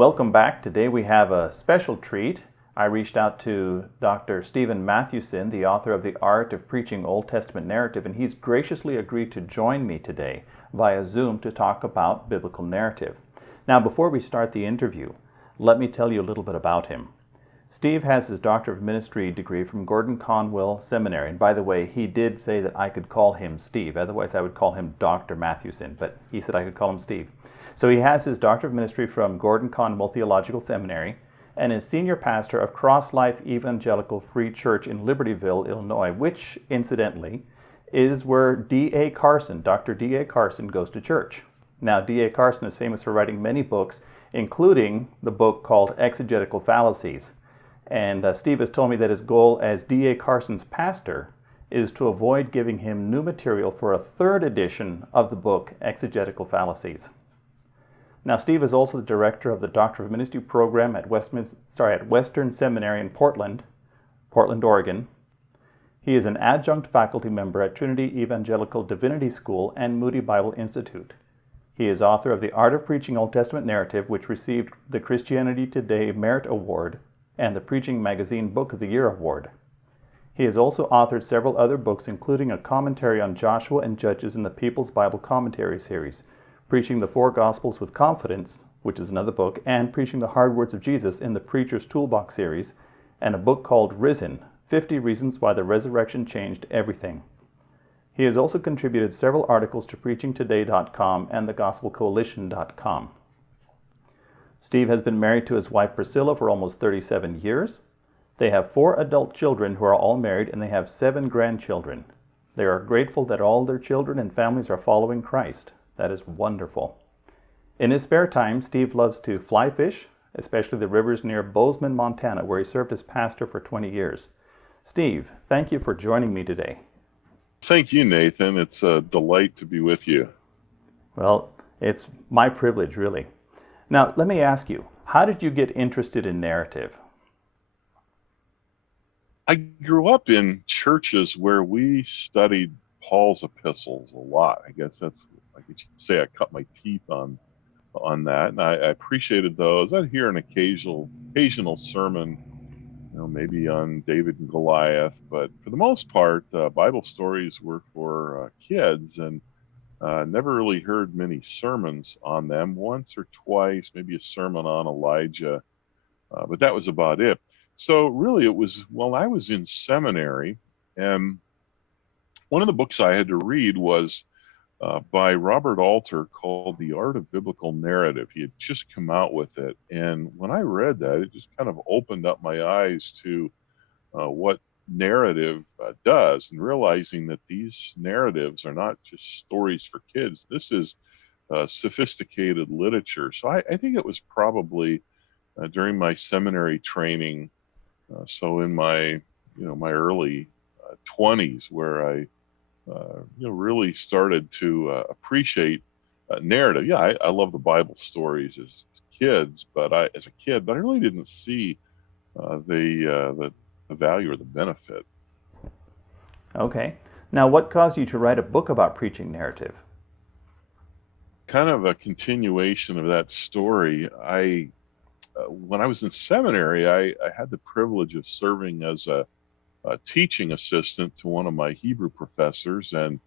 Welcome back. Today we have a special treat. I reached out to Dr. Stephen Mathewson, the author of The Art of Preaching Old Testament Narrative, and he's graciously agreed to join me today via Zoom to talk about biblical narrative. Now, before we start the interview, let me tell you a little bit about him. Steve has his Doctor of Ministry degree from Gordon Conwell Seminary, and by the way, he did say that I could call him Steve. Otherwise, I would call him Dr. Mathewson, but he said I could call him Steve. So he has his Doctor of Ministry from Gordon Conwell Theological Seminary and is senior pastor of Cross Life Evangelical Free Church in Libertyville, Illinois, which, incidentally, is where D.A. Carson, Dr. D.A. Carson, goes to church. Now, D.A. Carson is famous for writing many books, including the book called Exegetical Fallacies. And Steve has told me that his goal as D.A. Carson's pastor is to avoid giving him new material for a third edition of the book, Exegetical Fallacies. Now, Steve is also the director of the Doctor of Ministry program at Western Seminary in Portland, Oregon. He is an adjunct faculty member at Trinity Evangelical Divinity School and Moody Bible Institute. He is author of The Art of Preaching Old Testament Narrative, which received the Christianity Today Merit Award and the Preaching Magazine Book of the Year Award. He has also authored several other books, including a commentary on Joshua and Judges in the People's Bible Commentary series, Preaching the Four Gospels with Confidence, which is another book, and Preaching the Hard Words of Jesus in the Preacher's Toolbox series, and a book called Risen, 50 Reasons Why the Resurrection Changed Everything. He has also contributed several articles to PreachingToday.com and TheGospelCoalition.com. Steve has been married to his wife Priscilla for almost 37 years. They have 4 adult children who are all married, and they have 7 grandchildren. They are grateful that all their children and families are following Christ. That is wonderful. In his spare time, Steve loves to fly fish, especially the rivers near Bozeman, Montana, where he served as pastor for 20 years. Steve, thank you for joining me today. Thank you, Nathan. It's a delight to be with you. Well, it's my privilege, really. Now, let me ask you, how did you get interested in narrative? I grew up in churches where we studied Paul's epistles a lot. I guess that's, I guess you could say I cut my teeth on that, and I appreciated those. I'd hear an occasional sermon, maybe on David and Goliath, but for the most part, Bible stories were for kids, and never really heard many sermons on them. Once or twice, maybe a sermon on Elijah, but that was about it. So really it was while I was in seminary, and one of the books I had to read was by Robert Alter called The Art of Biblical Narrative. He had just come out with it. And when I read that, it just kind of opened up my eyes to what narrative does, and realizing that these narratives are not just stories for kids. This is sophisticated literature. So I think it was probably during my seminary training, so in my my early 20s, where I really started to appreciate narrative. Yeah, I love the Bible stories as kids, but I really didn't see the value or the benefit. Okay. Now, what caused you to write a book about preaching narrative? Kind of a continuation of that story. When I was in seminary, I had the privilege of serving as a teaching assistant to one of my Hebrew professors, and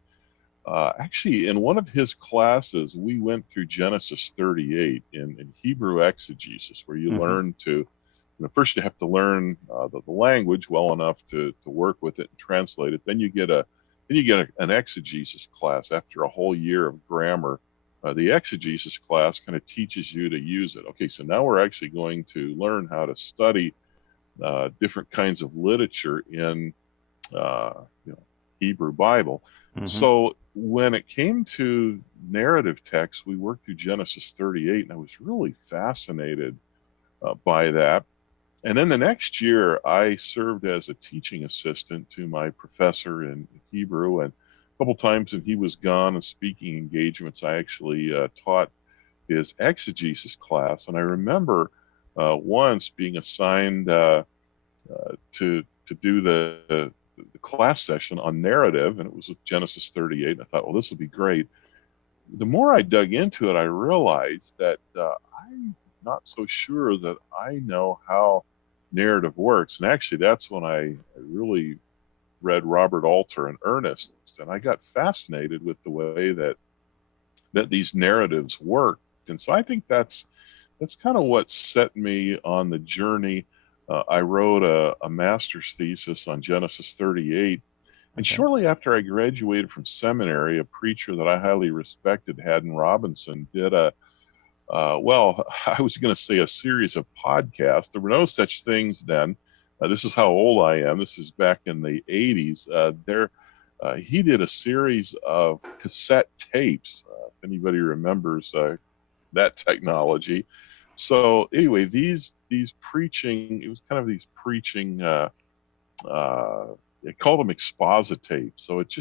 actually in one of his classes we went through Genesis 38 in Hebrew exegesis, where you learn to first you have to learn the language well enough to work with it and translate it. Then you get an exegesis class after a whole year of grammar. The exegesis class kind of teaches you to use it. Okay, so now we're actually going to learn how to study different kinds of literature in Hebrew Bible. So when it came to narrative text, we worked through Genesis 38, and I was really fascinated by that. And then the next year, I served as a teaching assistant to my professor in Hebrew, and a couple times when he was gone and speaking engagements, I actually taught his exegesis class. And I remember once being assigned to do the class session on narrative, and it was with Genesis 38. And I thought, well, this will be great. The more I dug into it, I realized that I not so sure that I know how narrative works. And actually, that's when I really read Robert Alter in earnest, and I got fascinated with the way that these narratives work. And so I think that's kind of what set me on the journey. I wrote a master's thesis on Genesis 38. And Okay. shortly after I graduated from seminary, a preacher that I highly respected, Haddon Robinson, did well, I was going to say a series of podcasts. There were no such things then. This is how old I am. This is back in the 80s. He did a series of cassette tapes. If anybody remembers that technology. So anyway, these preaching, it was kind of these preaching. They called them expositate. So it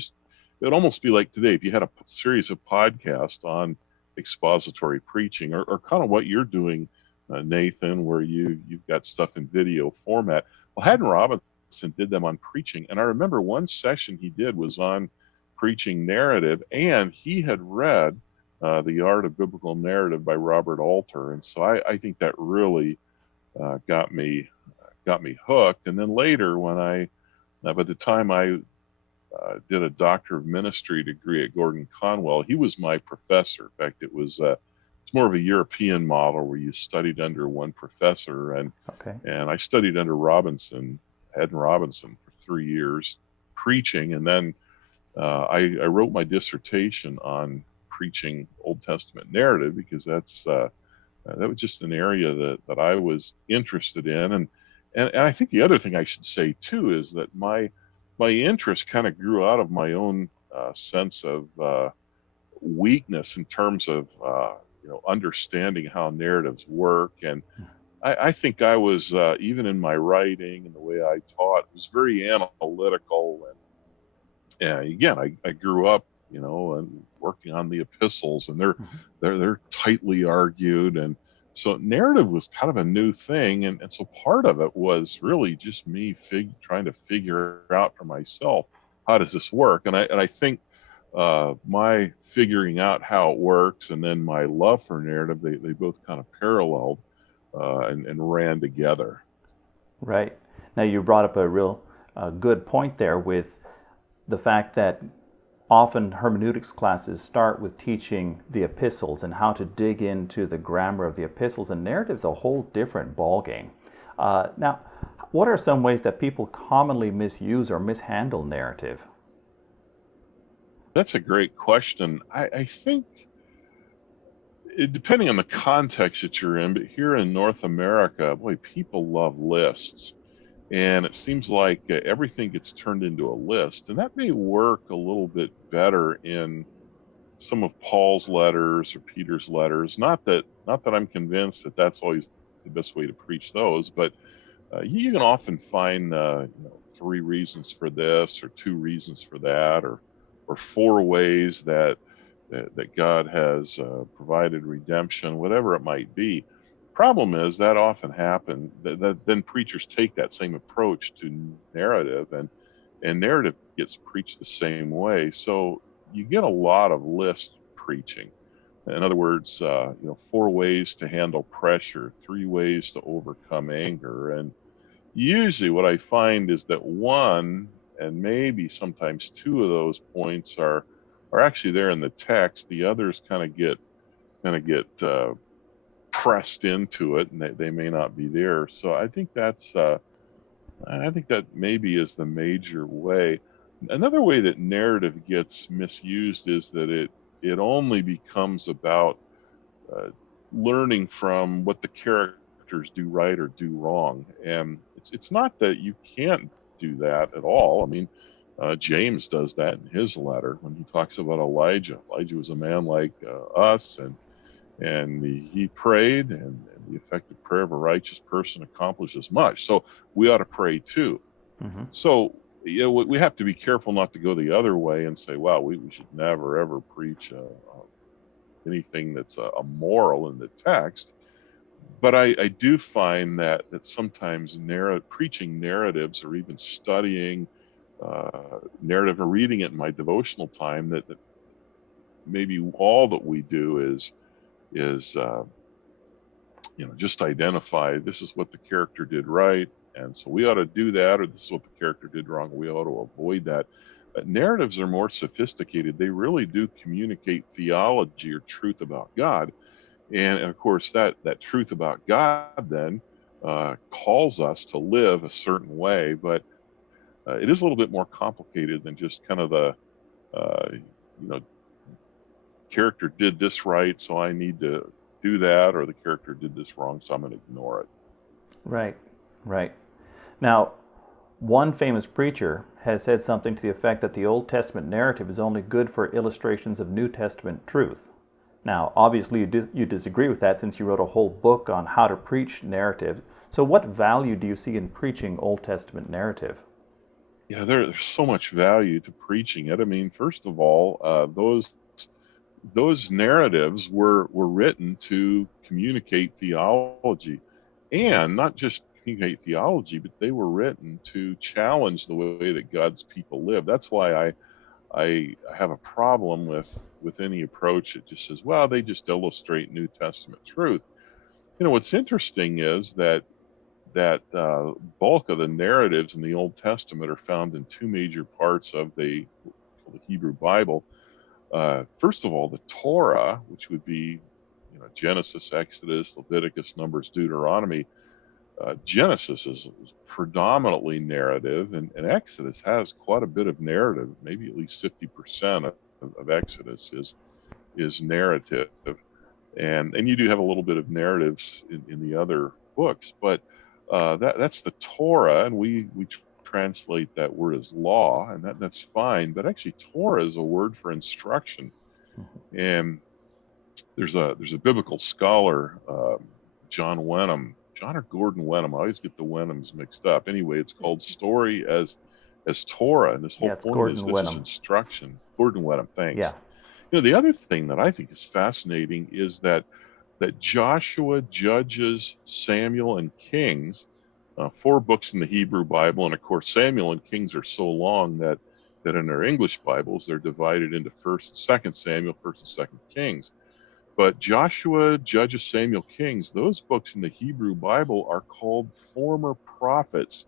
would almost be like today if you had a series of podcasts on expository preaching, or kind of what you're doing, Nathan, where you've got stuff in video format. Well, Haddon Robinson did them on preaching, and I remember one session he did was on preaching narrative, and he had read The Art of Biblical Narrative by Robert Alter, and so I think that really got me hooked. And then later, when by the time I did a Doctor of Ministry degree at Gordon Conwell, he was my professor. In fact, it's more of a European model where you studied under one professor, Okay. and I studied under Haddon Robinson, for 3 years preaching, and then I wrote my dissertation on preaching Old Testament narrative, because that was just an area that I was interested in. And I think the other thing I should say too is that my interest kind of grew out of my own sense of weakness in terms of understanding how narratives work. And I think I was, even in my writing and the way I taught, was very analytical. And again, I grew up, and working on the epistles, and Mhm. they're tightly argued, and so narrative was kind of a new thing, and so part of it was really just me trying to figure out for myself, how does this work, and I think my figuring out how it works, and then my love for narrative, they both kind of paralleled and ran together. Right. Now, you brought up a real good point there with the fact that often hermeneutics classes start with teaching the epistles and how to dig into the grammar of the epistles, and narrative's a whole different ballgame. Now, what are some ways that people commonly misuse or mishandle narrative? That's a great question. I think depending on the context that you're in, but here in North America, boy, people love lists. And it seems like everything gets turned into a list. And that may work a little bit better in some of Paul's letters or Peter's letters. Not that I'm convinced that that's always the best way to preach those, but you can often find 3 reasons for this, or 2 reasons for that, or 4 ways that God has provided redemption, whatever it might be. Problem is that often happen that then preachers take that same approach to narrative, and narrative gets preached the same way. So you get a lot of list preaching. In other words, 4 ways to handle pressure, 3 ways to overcome anger, and usually what I find is that one, and maybe sometimes 2 of those points are actually there in the text. The others kind of get pressed into it, and they may not be there. So I think that maybe is the major way. Another way that narrative gets misused is that it only becomes about uh, learning from what the characters do right or do wrong, and it's not that you can't do that at all. I mean, James does that in his letter when he talks about Elijah. Elijah was a man like us, and he prayed, and the effective prayer of a righteous person accomplishes much. So we ought to pray too. Mm-hmm. So we have to be careful not to go the other way and say, "Wow, we should never ever preach anything that's a moral in the text." But I do find that sometimes preaching narratives, or even studying narrative or reading it in my devotional time, that maybe all that we do is just identify this is what the character did right, and so we ought to do that, or this is what the character did wrong, we ought to avoid that. Narratives are more sophisticated. They really do communicate theology or truth about God, and of course that truth about God then calls us to live a certain way, but it is a little bit more complicated than just kind of the you know character did this right, so I need to do that, or the character did this wrong, so I'm going to ignore it. Right, right. Now, one famous preacher has said something to the effect that the Old Testament narrative is only good for illustrations of New Testament truth. Now, obviously, you disagree with that since you wrote a whole book on how to preach narrative. So, what value do you see in preaching Old Testament narrative? There's so much value to preaching it. I mean, first of all, those narratives were written to communicate theology, and not just communicate theology, but they were written to challenge the way that God's people live. That's why I have a problem with any approach that just says, well, they just illustrate New Testament truth. What's interesting is that bulk of the narratives in the Old Testament are found in two major parts of the Hebrew Bible. First of all, the Torah, which would be Genesis, Exodus, Leviticus, Numbers, Deuteronomy. Genesis is predominantly narrative, and Exodus has quite a bit of narrative. Maybe at least 50% of Exodus is narrative, and you do have a little bit of narratives in the other books, but that's the Torah, and we translate that word as law, and that's fine. But actually, Torah is a word for instruction, and there's a biblical scholar, John or Gordon Wenham. I always get the Wenhams mixed up. Anyway, it's called Story as Torah, and this Yeah, whole it's point is Gordon this is Wenham. instruction. Gordon Wenham, Yeah. thanks. The other thing that I think is fascinating is that Joshua, Judges, Samuel, and Kings, four books in the Hebrew Bible, and of course Samuel and Kings are so long that in our English Bibles they're divided into First and Second Samuel, First and Second Kings. But Joshua, Judges, Samuel, Kings, those books in the Hebrew Bible are called former prophets.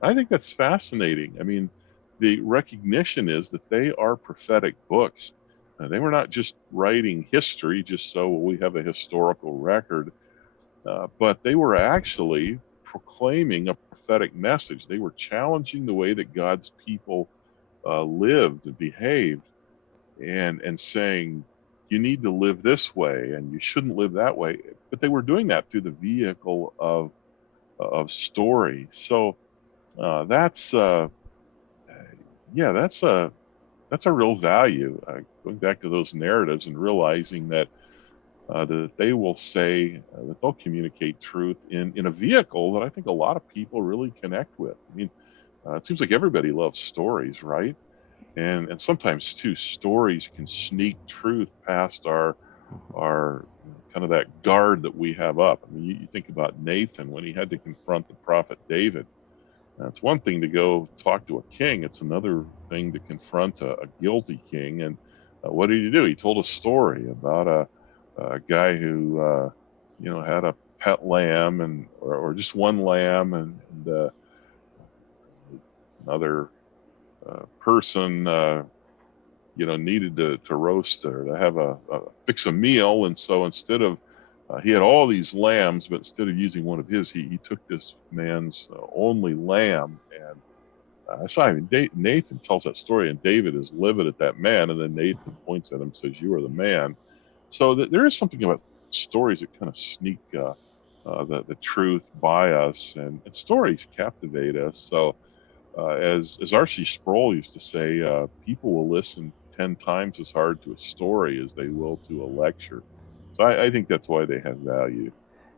I think that's fascinating. I mean, the recognition is that they are prophetic books. They were not just writing history just so we have a historical record, but they were actually proclaiming a prophetic message. They were challenging the way that God's people lived and behaved, and saying you need to live this way and you shouldn't live that way. But they were doing that through the vehicle of story. So that's yeah, that's a real value. Going back to those narratives and realizing that they will say that they'll communicate truth in a vehicle that I think a lot of people really connect with. I mean, it seems like everybody loves stories, right? And sometimes too, stories can sneak truth past our kind of that guard that we have up. I mean, you think about Nathan when he had to confront the prophet David. Now, it's one thing to go talk to a king; it's another thing to confront a guilty king. And what did he do? He told a story about a guy who had a pet lamb or just one lamb, and another person needed to roast or to have a fix a meal, and so instead of he had all these lambs, but instead of using one of his, he took this man's only lamb. And so I mean, Nathan tells that story, and David is livid at that man, and then Nathan points at him and says, "You are the man." So there is something about stories that kind of sneak the truth by us, and stories captivate us. So as R.C. Sproul used to say, people will listen 10 times as hard to a story as they will to a lecture. So I think that's why they have value.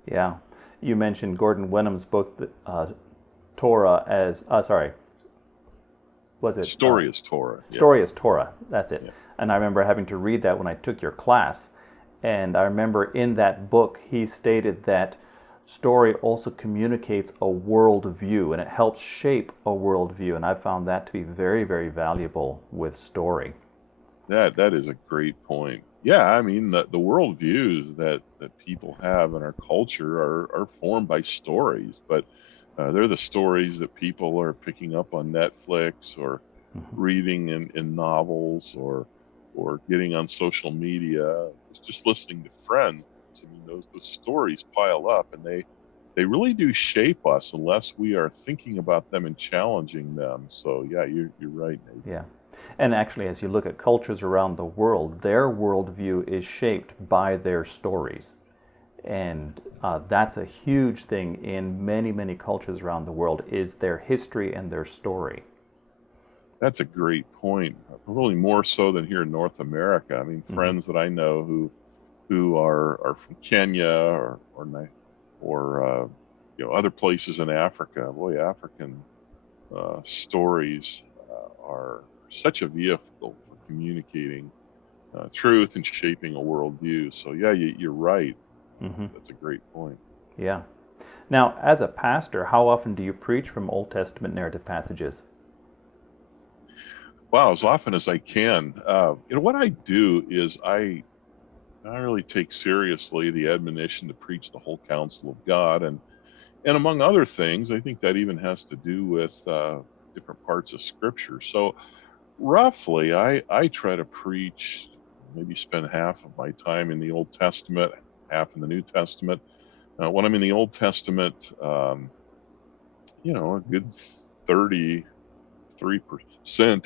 Yeah. You mentioned Gordon Wenham's book, Torah as, sorry, was it? Story is Torah. Yeah. Story as Torah. That's it. Yeah. And I remember having to read that when I took your class. And I remember in that book, he stated that story also communicates a worldview and it helps shape a worldview. And I found that to be very, very valuable with story. That is a great point. yeah, I mean, the worldviews that people have in our culture are formed by stories, but they're the stories that people are picking up on Netflix or Mhm. reading in novels or getting on social media, just listening to friends. I mean, those stories pile up, and they really do shape us unless we are thinking about them and challenging them. So yeah, you're right, Nate. Yeah. And actually, as you look at cultures around the world, their worldview is shaped by their stories. And that's a huge thing in many, many cultures around the world is their history and their story. That's a great point. Really more so than here in North America. I mean, Hmm. friends that I know who are from Kenya or other places in Africa. Boy, African stories are such a vehicle for communicating truth and shaping a worldview. So yeah, you're right. Hmm. That's a great point. Yeah. Now, as a pastor, how often do you preach from Old Testament narrative passages? Wow, as often as I can. What I do is I really take seriously the admonition to preach the whole counsel of God, and among other things, I think that even has to do with different parts of Scripture. So roughly, I try to preach, maybe spend half of my time in the Old Testament, half in the New Testament. When I'm in the Old Testament, a good 33%,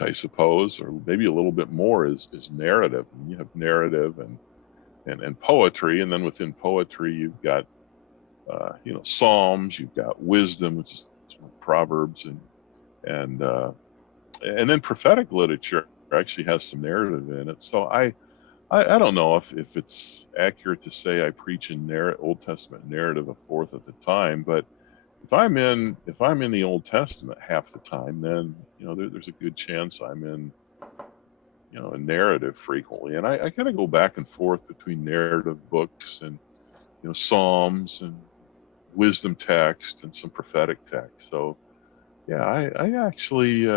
I suppose, or maybe a little bit more is narrative. And you have narrative and poetry, and then within poetry, you've got Psalms, you've got wisdom, which is Proverbs, and and then prophetic literature actually has some narrative in it. So I don't know if it's accurate to say I preach in Old Testament narrative a fourth of the time, but if I'm in the Old Testament half the time, then there's a good chance I'm in a narrative frequently, and I kind of go back and forth between narrative books and Psalms and wisdom text and some prophetic text. So yeah, I actually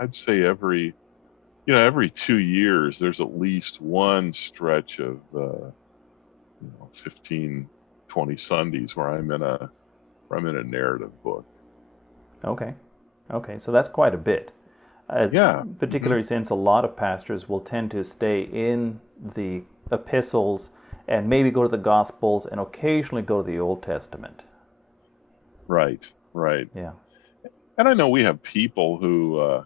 I'd say every 2 years there's at least one stretch of 15, 20 Sundays where I'm in a narrative book. Okay. Okay, so that's quite a bit. Yeah. Particularly since a lot of pastors will tend to stay in the epistles and maybe go to the Gospels and occasionally go to the Old Testament. Right, right. Yeah. And I know we have people who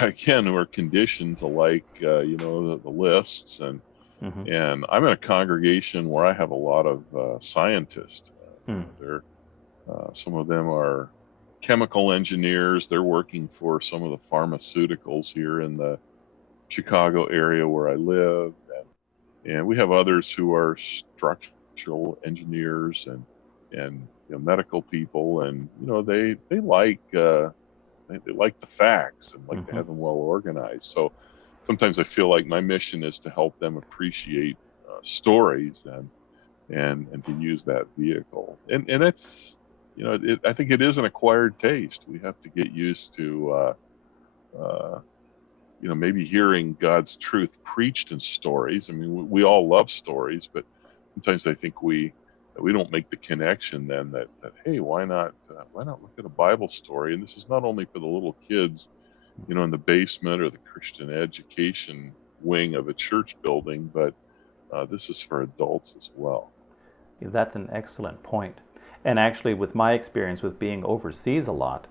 again who are conditioned to like the lists, Hmm. and I'm in a congregation where I have a lot of scientists. Mm. They're some of them are chemical engineers. They're working for some of the pharmaceuticals here in the Chicago area where I live, and we have others who are structural engineers and medical people, and they like they like the facts and like to Hmm. have them well organized. So sometimes I feel like my mission is to help them appreciate stories and to use that vehicle. And it's I think it is an acquired taste. We have to get used to uh, maybe hearing God's truth preached in stories. I mean, we all love stories, but sometimes I think we don't make the connection then that hey, why not look at a Bible story? And this is not only for the little kids, in the basement or the Christian education wing of a church building, but this is for adults as well. That's an excellent point. And actually, with my experience with being overseas a lot,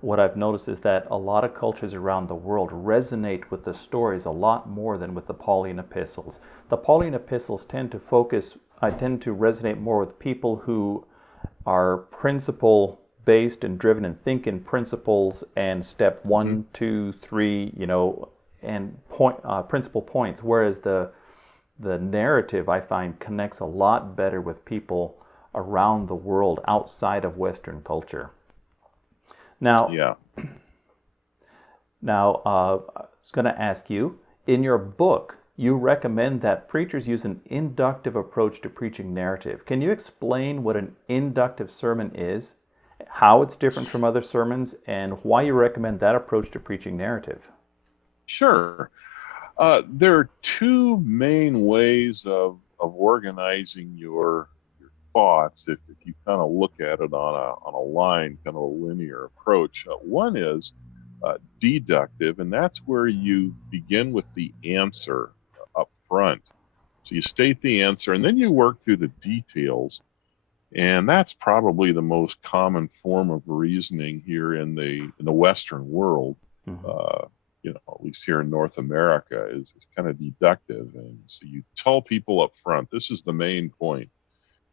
what I've noticed is that a lot of cultures around the world resonate with the stories a lot more than with the Pauline epistles. The Pauline epistles I tend to resonate more with people who are principle based and driven and think in principles and step Hmm. 1, 2, 3, and principal points. Whereas the narrative I find connects a lot better with people around the world outside of Western culture. Now, Yeah. I was going to ask you, in your book, you recommend that preachers use an inductive approach to preaching narrative. Can you explain what an inductive sermon is, how it's different from other sermons, and why you recommend that approach to preaching narrative? Sure. There are two main ways of organizing your thoughts if you kind of look at it on a line, kind of a linear approach. One is deductive, and that's where you begin with the answer up front. So you state the answer, and then you work through the details. And that's probably the most common form of reasoning here in the Western world. Hmm. Uh, at least here in North America, is kind of deductive. And so you tell people up front, this is the main point.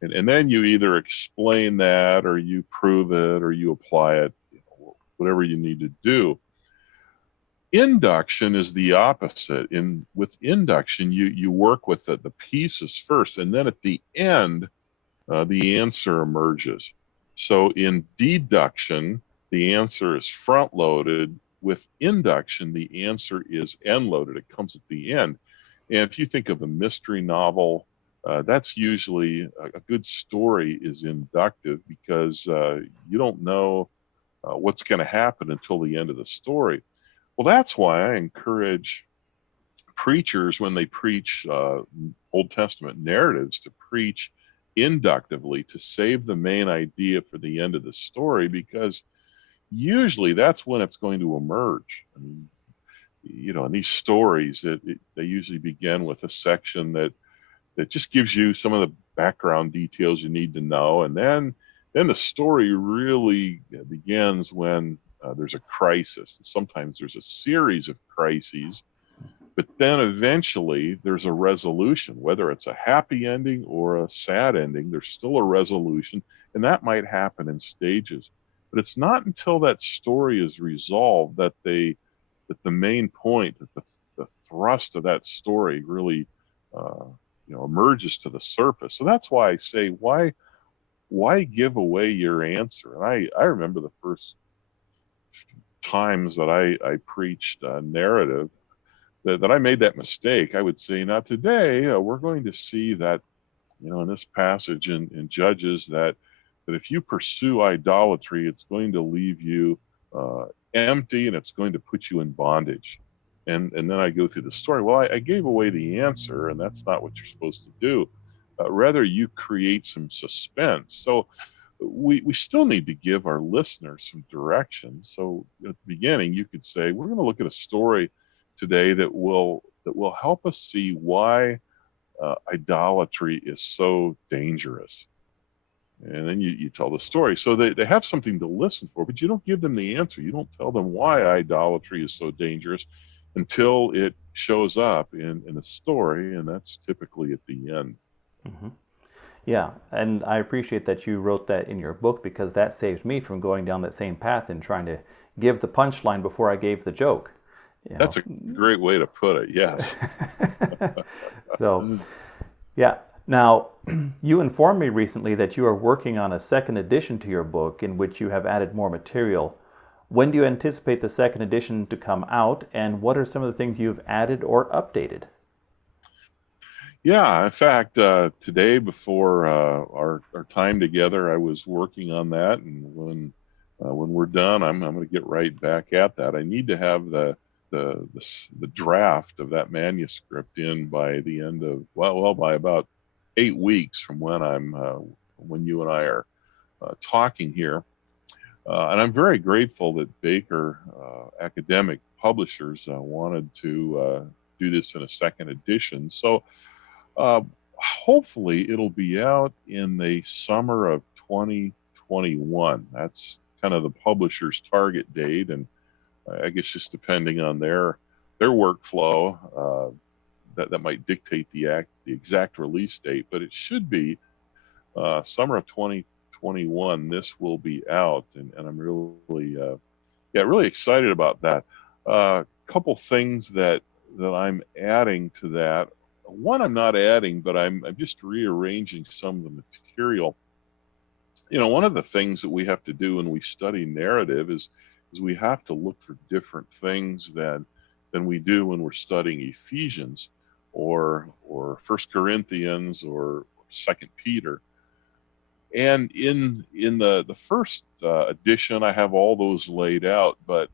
And then you either explain that or you prove it or you apply it, whatever you need to do. Induction is the opposite. With induction, you work with the pieces first, and then at the end, the answer emerges. So in deduction, the answer is front loaded. With induction, the answer is end loaded. It comes at the end. And if you think of a mystery novel, that's usually a good story is inductive because you don't know what's going to happen until the end of the story. Well, that's why I encourage preachers when they preach Old Testament narratives to preach inductively to save the main idea for the end of the story, because usually that's when it's going to emerge. I mean, in these stories, they usually begin with a section that just gives you some of the background details you need to know, and then the story really begins when there's a crisis. And sometimes there's a series of crises, but then eventually there's a resolution, whether it's a happy ending or a sad ending, there's still a resolution, and that might happen in stages. But it's not until that story is resolved that the main point, that the thrust of that story really uh, emerges to the surface. So that's why I say, why give away your answer? And I remember the first times that I preached narrative that I made that mistake. I would say, now today we're going to see that, in this passage in Judges, that if you pursue idolatry, it's going to leave you uh, empty and it's going to put you in bondage. And then I go through the story. Well, I gave away the answer, and that's not what you're supposed to do. Rather, you create some suspense. So we still need to give our listeners some direction. So at the beginning, you could say, we're going to look at a story today that will help us see why idolatry is so dangerous. And then you tell the story. So they have something to listen for, but you don't give them the answer. You don't tell them why idolatry is so dangerous until it shows up in a story, and that's typically at the end. Hmm. Yeah, and I appreciate that you wrote that in your book because that saves me from going down that same path and trying to give the punchline before I gave the joke. You That's know. a great way to put it. Yes. So, yeah. Now, you informed me recently that you are working on a second edition to your book in which you have added more material. When do you anticipate the second edition to come out, and what are some of the things you've added or updated? Yeah, in fact, today before our time together, I was working on that, and when we're done, I'm going to get right back at that. I need to have the draft of that manuscript in by the end of by about 8 weeks from when you and I are talking here. And I'm very grateful that Baker Academic Publishers wanted to do this in a second edition. So uh, hopefully, it'll be out in the summer of 2021. That's kind of the publisher's target date, and I guess just depending on their workflow, that might dictate the exact release date. But it should be summer of 2021. This will be out, and I'm really really excited about that. Couple things that I'm adding to that. One, I'm not adding, but I'm just rearranging some of the material. One of the things that we have to do when we study narrative is we have to look for different things than we do when we're studying Ephesians or First Corinthians or Second Peter. And in the first edition, I have all those laid out, but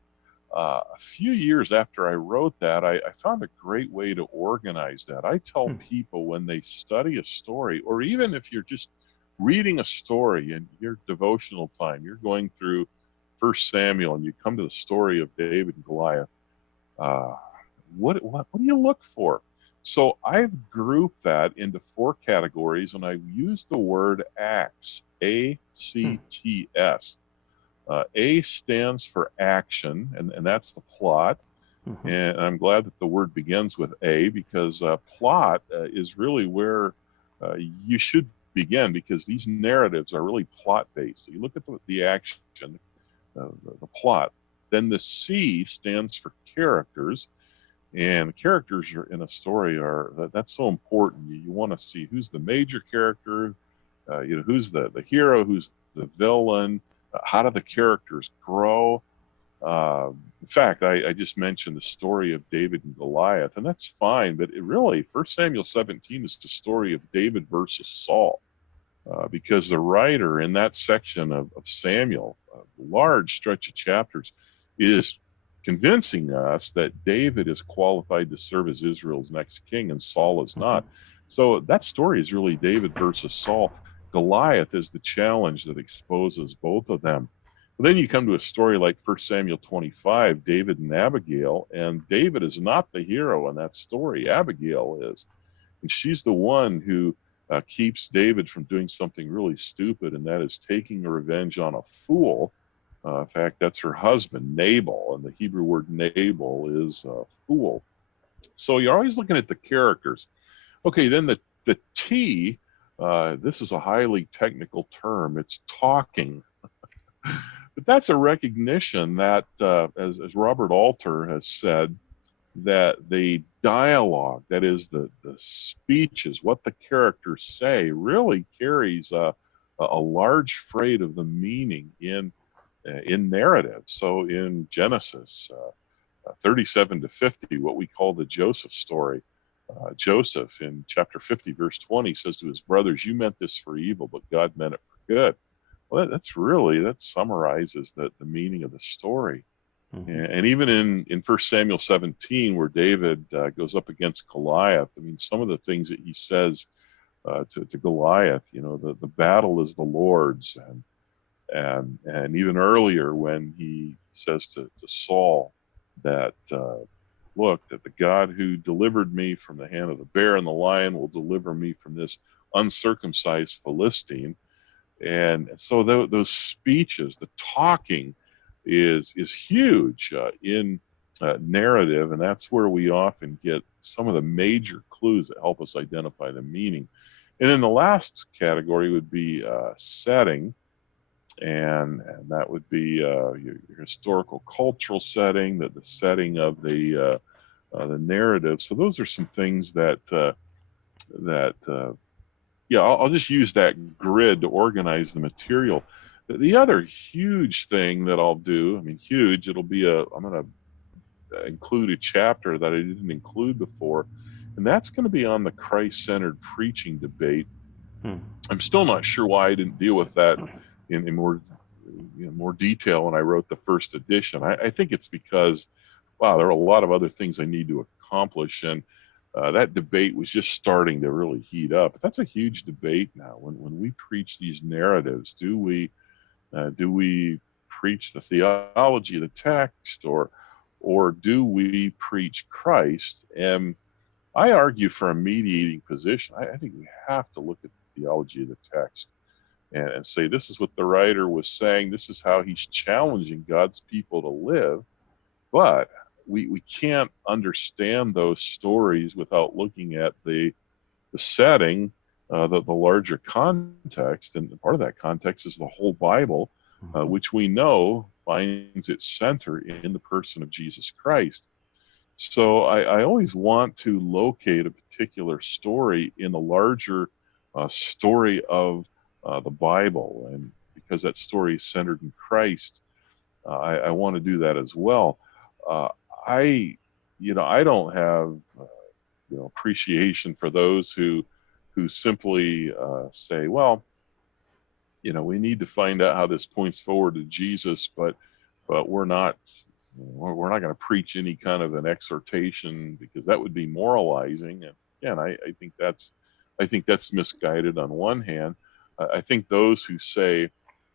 A few years after I wrote that, I found a great way to organize that. I tell Hmm. people when they study a story, or even if you're just reading a story in your devotional time, you're going through First Samuel and you come to the story of David and Goliath. Uh, what do you look for? So I've grouped that into four categories, and I've used the word acts, Hmm. ACTS. A stands for action, and that's the plot. Hmm. And I'm glad that the word begins with A, because plot is really where you should begin, because these narratives are really plot based. So you look at the action, the plot. Then the C stands for characters, and the characters are in a story that's so important. You want to see who's the major character, who's the hero, who's the villain, how do the characters grow. In fact, I just mentioned the story of David and Goliath, and that's fine, but it really, First Samuel 17 is the story of David versus Saul, because the writer in that section of Samuel, a large stretch of chapters, is convincing us that David is qualified to serve as Israel's next king and Saul is Hmm. not. So that story is really David versus Saul. Goliath is the challenge that exposes both of them. But then you come to a story like 1 Samuel 25, David and Abigail, and David is not the hero in that story. Abigail is. And she's the one who keeps David from doing something really stupid, and that is taking revenge on a fool. In fact, that's her husband, Nabal, and the Hebrew word Nabal is fool. So you're always looking at the characters. Okay, then the T, this is a highly technical term. It's talking. But that's a recognition that, as Robert Alter has said, that the dialogue, that is the speeches, what the characters say, really carries a large freight of the meaning in narrative. So in Genesis 37 to 50, what we call the Joseph story, Joseph in chapter 50, verse 20 says to his brothers, "You meant this for evil, but God meant it for good." Well, that summarizes the meaning of the story. Hmm. And even in First Samuel 17, where David goes up against Goliath, I mean, some of the things that he says to Goliath, the battle is the Lord's, and even earlier when he says to Saul that look, that the God who delivered me from the hand of the bear and the lion will deliver me from this uncircumcised Philistine. And so those speeches, the talking, is huge in narrative, and that's where we often get some of the major clues that help us identify the meaning. And then the last category would be setting, and that would be your historical cultural setting, the setting of the narrative. So those are some things that yeah, I'll just use that grid to organize the material. The other huge thing that I'll do, I mean, huge, I'm going to include a chapter that I didn't include before, and that's going to be on the Christ centered preaching debate. Hmm. I'm still not sure why I didn't deal with that in more detail when I wrote the first edition. I think it's because, wow, there are a lot of other things I need to accomplish, and that debate was just starting to really heat up. But that's a huge debate now. When we preach these narratives, do we preach the theology of the text, or do we preach Christ? And I argue for a mediating position. I think we have to look at the theology of the text and say this is what the writer was saying. This is how he's challenging God's people to live. But we can't understand those stories without looking at the setting, the larger context, and part of that context is the whole Bible, Hmm. which we know finds its center in the person of Jesus Christ. So I always want to locate a particular story in the larger story of the Bible, and because that story is centered in Christ, I want to do that as well. Uh, I, I don't have appreciation for those who simply say, well, we need to find out how this points forward to Jesus, but we're not We're not going to preach any kind of an exhortation because that would be moralizing. And again, I think that's misguided on one hand. I think those who say,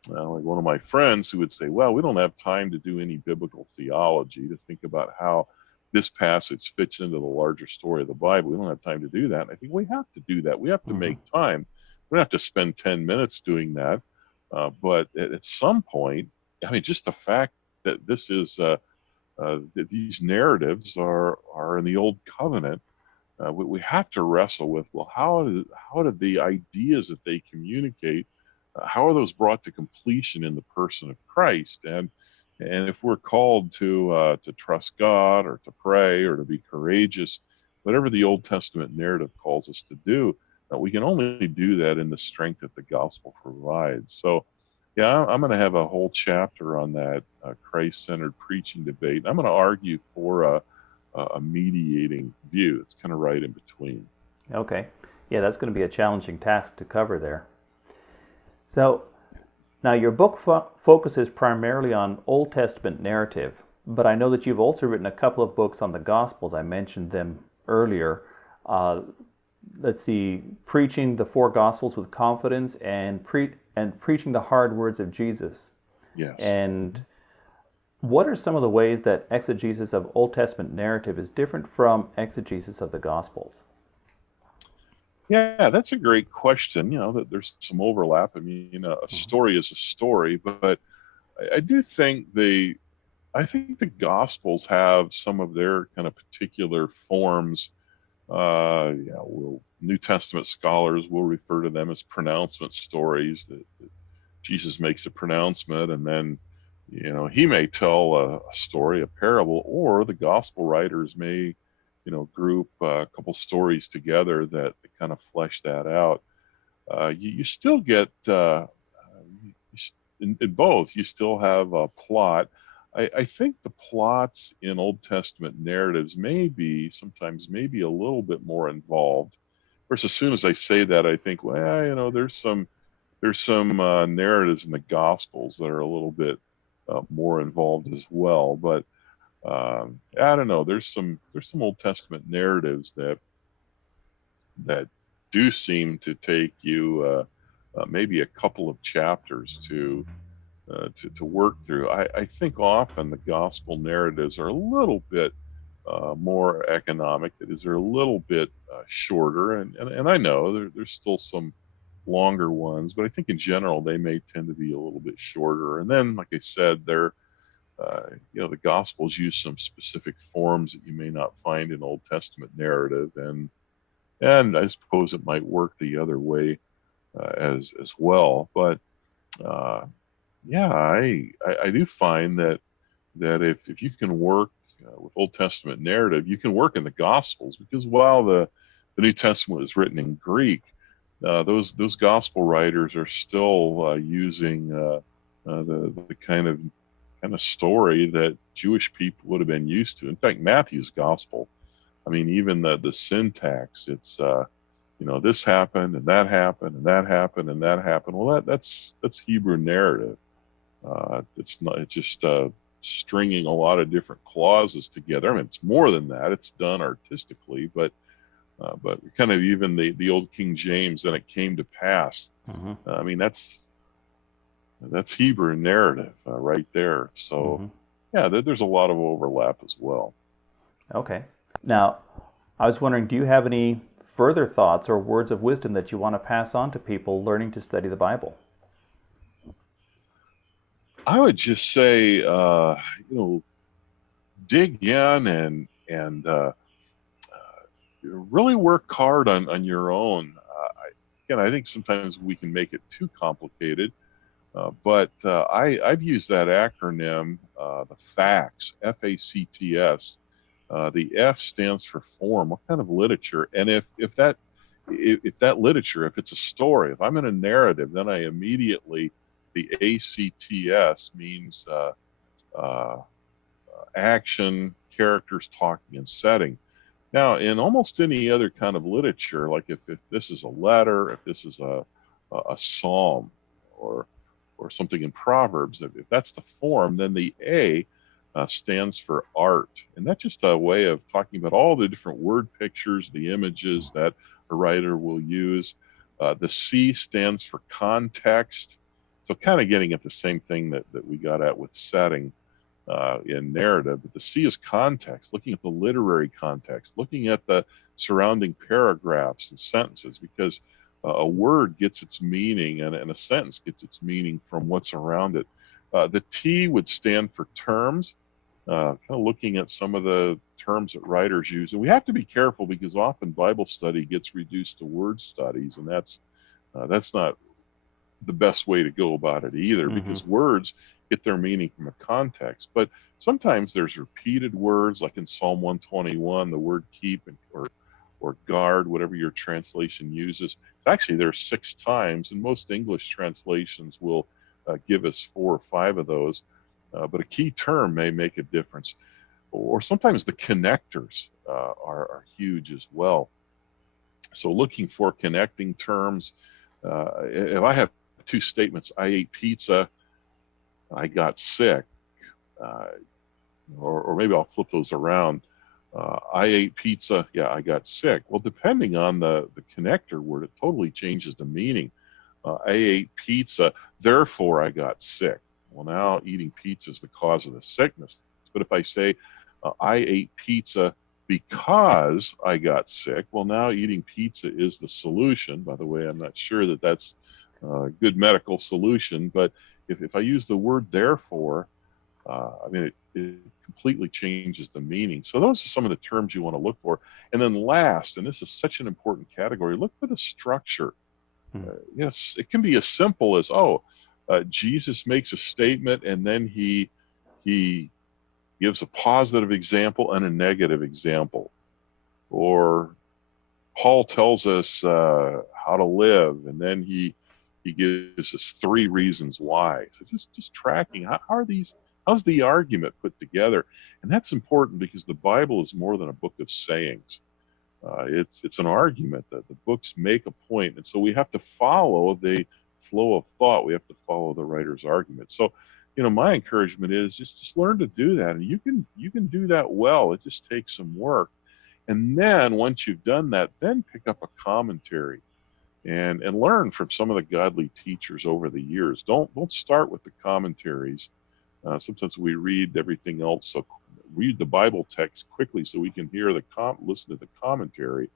like one of my friends who would say, well, we don't have time to do any biblical theology to think about how this passage fits into the larger story of the Bible. We don't have time to do that. And I think we have to do that. We have to Hmm. make time. We don't have to spend 10 minutes doing that. But at some point, I mean, just the fact that this is that these narratives are in the old covenant, we have to wrestle with, well, how did the ideas that they communicate, how are those brought to completion in the person of Christ? And if we're called to trust God or to pray or to be courageous, whatever the Old Testament narrative calls us to do, we can only do that in the strength that the gospel provides. So yeah, I'm going to have a whole chapter on that Christ-centered preaching debate. I'm going to argue for a mediating view. It's kind of right in between. Okay. Yeah, that's going to be a challenging task to cover there. So, now your book focuses primarily on Old Testament narrative, but I know that you've also written a couple of books on the Gospels. I mentioned them earlier. Uh, let's see, Preaching the Four Gospels with Confidence and Preaching the Hard Words of Jesus. Yes. And what are some of the ways that exegesis of Old Testament narrative is different from exegesis of the Gospels? Yeah, that's a great question. That there's some overlap. I mean, a Mhm. story is a story, but I do think I think the Gospels have some of their kind of particular forms. New Testament scholars will refer to them as pronouncement stories. That Jesus makes a pronouncement, and then he may tell a story, a parable, or the Gospel writers may group a couple stories together that kind of flesh that out. You still get in both. You still have a plot. I think the plots in Old Testament narratives sometimes maybe a little bit more involved. Of course, as soon as I say that, I think, well, there's some narratives in the Gospels that are a little bit more involved as well. But I don't know. There's some Old Testament narratives that do seem to take you maybe a couple of chapters to work through. I think often the gospel narratives are a little bit more economic. That is, they're a little bit shorter, and I know there's still some longer ones, but I think in general they may tend to be a little bit shorter. And then, like I said, the Gospels use some specific forms that you may not find in Old Testament narrative, and I suppose it might work the other way as well. But uh, yeah, I do find that if you can work with Old Testament narrative, you can work in the Gospels, because while the New Testament is written in Greek, those Gospel writers are still using the kind of story that Jewish people would have been used to. In fact, Matthew's Gospel, I mean, even the syntax, it's this happened and that happened and that happened and that happened. Well, that's Hebrew narrative. It's not it's just stringing a lot of different clauses together. I mean, it's more than that. It's done artistically, but kind of even the old King James, and it came to pass. Hmm. I mean, that's Hebrew narrative right there. So Hmm. yeah, there's a lot of overlap as well. Okay. Now, I was wondering, do you have any further thoughts or words of wisdom that you want to pass on to people learning to study the Bible? I would just say, dig in and really work hard on your own. Again, I think sometimes we can make it too complicated. But I've used that acronym, the FACTS, FACTS. The F stands for form. What kind of literature? And if that literature, if it's a story, if I'm in a narrative, then I immediately, the ACTS means uh, action, characters, talking, and setting. Now, in almost any other kind of literature, like if this is a letter, if this is a psalm, or something in Proverbs, if that's the form, then the A stands for art. And that's just a way of talking about all the different word pictures, the images that a writer will use. The C stands for context. So kind of getting at the same thing that we got at with setting in narrative. But the C is context, looking at the literary context, looking at the surrounding paragraphs and sentences, because a word gets its meaning and a sentence gets its meaning from what's around it. The T would stand for terms, kind of looking at some of the terms that writers use. And we have to be careful because often Bible study gets reduced to word studies, and that's not the best way to go about it either, because words get their meaning from a context. But sometimes there's repeated words, like in Psalm 121, the word keep or guard, whatever your translation uses. Actually, there are 6 times, and most English translations will give us 4 or 5 of those. But a key term may make a difference. Or sometimes the connectors are huge as well. So looking for connecting terms. If I have 2 statements, I ate pizza, I got sick, or maybe I'll flip those around. I ate pizza, yeah, I got sick. Well, depending on the connector word, it totally changes the meaning. I ate pizza, therefore I got sick. Well, now eating pizza is the cause of the sickness. But if I say, I ate pizza because I got sick, well, now eating pizza is the solution. By the way, I'm not sure that that's a good medical solution, but if I use the word therefore, I mean, it completely changes the meaning. So those are some of the terms you want to look for. And then last, and this is such an important category, look for the structure. Yes, it can be as simple as, Jesus makes a statement and then he gives a positive example and a negative example. Or Paul tells us how to live, and then he gives us 3 reasons why. So just tracking, how's the argument put together? And that's important because the Bible is more than a book of sayings. It's an argument that the books make a point, and so we have to follow the flow of thought. We have to follow the writer's argument. So, my encouragement is just learn to do that, and you can do that well. It just takes some work, and then once you've done that, then pick up a commentary, and learn from some of the godly teachers over the years. Don't start with the commentaries. Sometimes we read everything else, so read the Bible text quickly so we can hear listen to the commentary.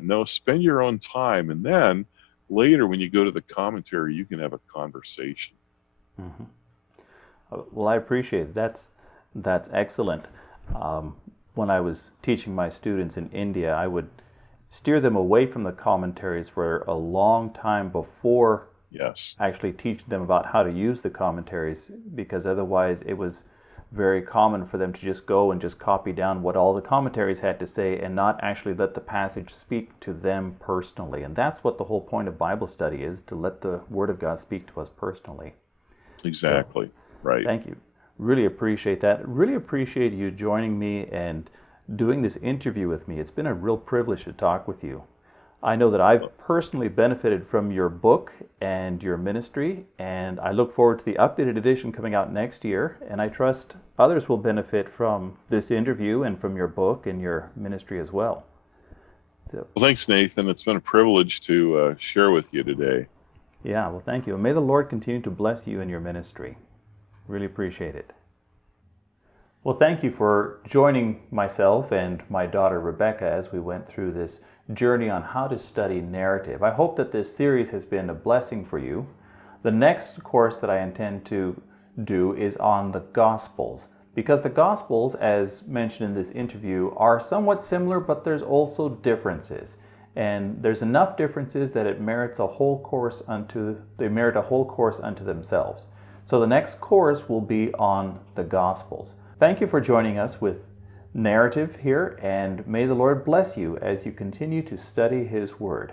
No, spend your own time, and then later when you go to the commentary, you can have a conversation. Well, I appreciate it. That's excellent. When I was teaching my students in India, I would steer them away from the commentaries for a long time before actually teaching them about how to use the commentaries, because otherwise it was very common for them to just go and just copy down what all the commentaries had to say and not actually let the passage speak to them personally. And that's what the whole point of Bible study is, to let the Word of God speak to us personally. Exactly. So, right. Thank you. Really appreciate that. Really appreciate you joining me and doing this interview with me. It's been a real privilege to talk with you. I know that I've personally benefited from your book and your ministry, and I look forward to the updated edition coming out next year, and I trust others will benefit from this interview and from your book and your ministry as well. Well, thanks, Nathan. It's been a privilege to share with you today. Yeah, well, thank you. And may the Lord continue to bless you in your ministry. Really appreciate it. Well, thank you for joining myself and my daughter Rebecca as we went through this journey on how to study narrative. I hope that this series has been a blessing for you. The next course that I intend to do is on the Gospels, because the Gospels, as mentioned in this interview, are somewhat similar, but there's also differences. And there's enough differences that it merits a whole course unto themselves. So the next course will be on the Gospels. Thank you for joining us with narrative here, and may the Lord bless you as you continue to study His Word.